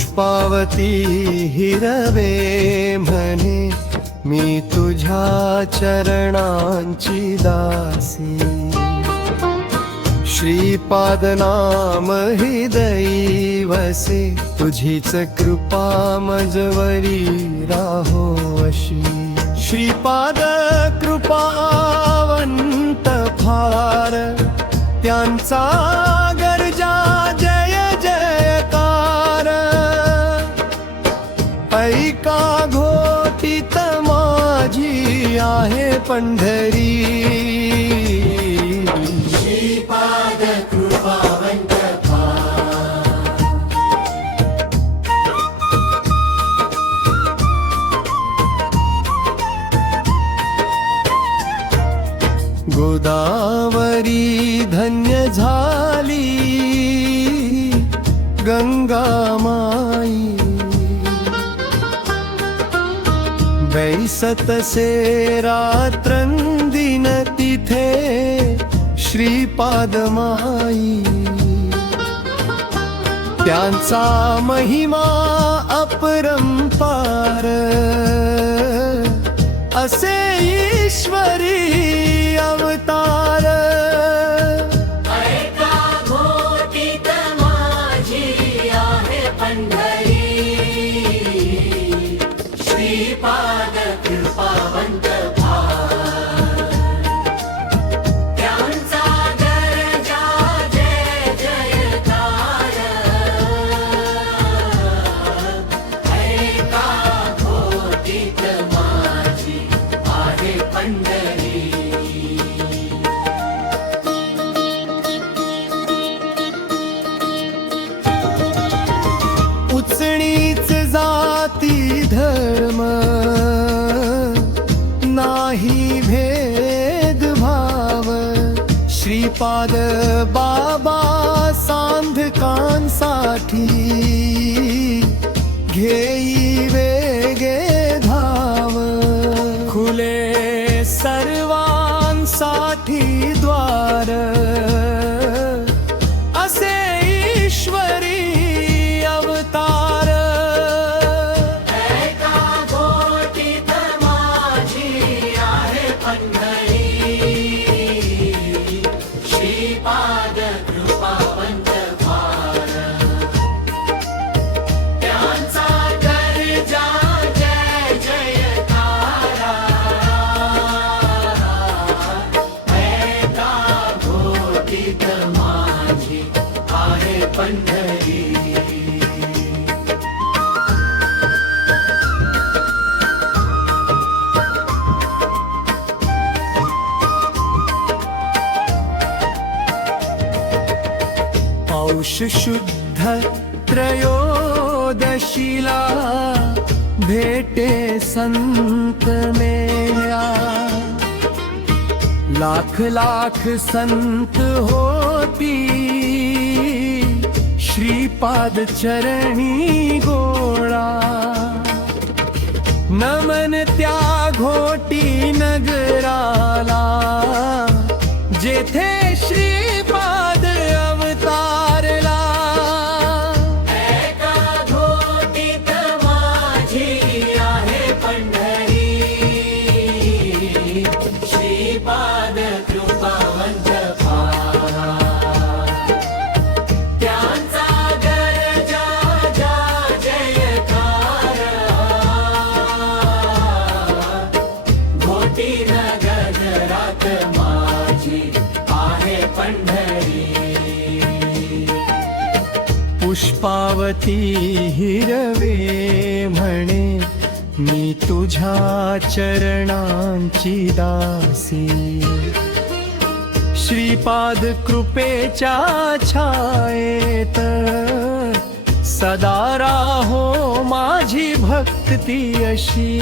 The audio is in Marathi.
पुष्पावती हिरवे म्हणे मी तुझ्या चरणांची दासी। श्रीपाद नाम हि दैवसे तुझीच कृपा मजवरी राहो अशी। श्रीपाद कृपावंत फार त्यांचा गर्जा जय जयकार। ऐका घोटीत माझी आहे पंढरी। श्रीपाद कृपावंत फार। गोदावरी धन्य झाली गंगा माई। बैसतसे रात्रंदिन तिथे श्रीपाद माई। त्यांचा महिमा अपरंपार असे ईश्वरी अवतार। ऐका घोटीत माझी आहे पंढरी। श्रीपाद कृपावंत फार त्यांचा गर्जा जय जयकार। ऐका घोटीत माझी आहे पंढरी। उचणीच जाती धर्म नाही भेद भाव। श्रीपाद बाबा सांधकांसाठी घेई वेगे धाव। खुले सर्वांसाठी द्वार असे ईश्वरी अवतार। ऐका घोटीत माझी आहे पंढरी। श्रीपाद कृपावंत फार त्यांचा गर्जा जय जयकार। ऐका घोटीत माझी आहे पंढरी। पौष शुद्ध त्रयोदशीला भेटे संत मेळा। लाख लाख संत होती श्रीपाद चरणी गोळा। नमन त्या घोटी नगराला जेथे श्रीपाद अवतारला। ऐका घोटीत माझी आहे पंढरी। श्रीपाद कृपावंत फार त्यांचा गर्जा जयकार। घोटी नगरात माझी आहे पंढरी। पुष्पावती हिरवे म्हणे मी तुझ्या चरणांची दासी। श्रीपाद कृपेच्या छायेत सदा राहो माझी भक्ती अशी।